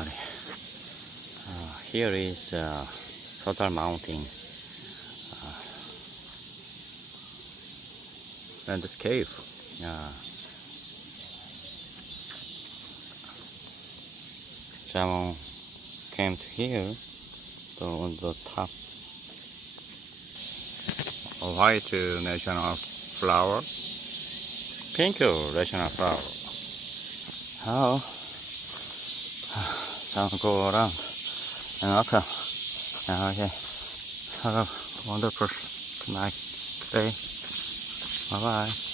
valley. Here is total mountain landscape. Jammong came to here, on the top. A white national flower, pink national flower. How? Now go around and up. Okay. Have a wonderful night, day. Bye bye.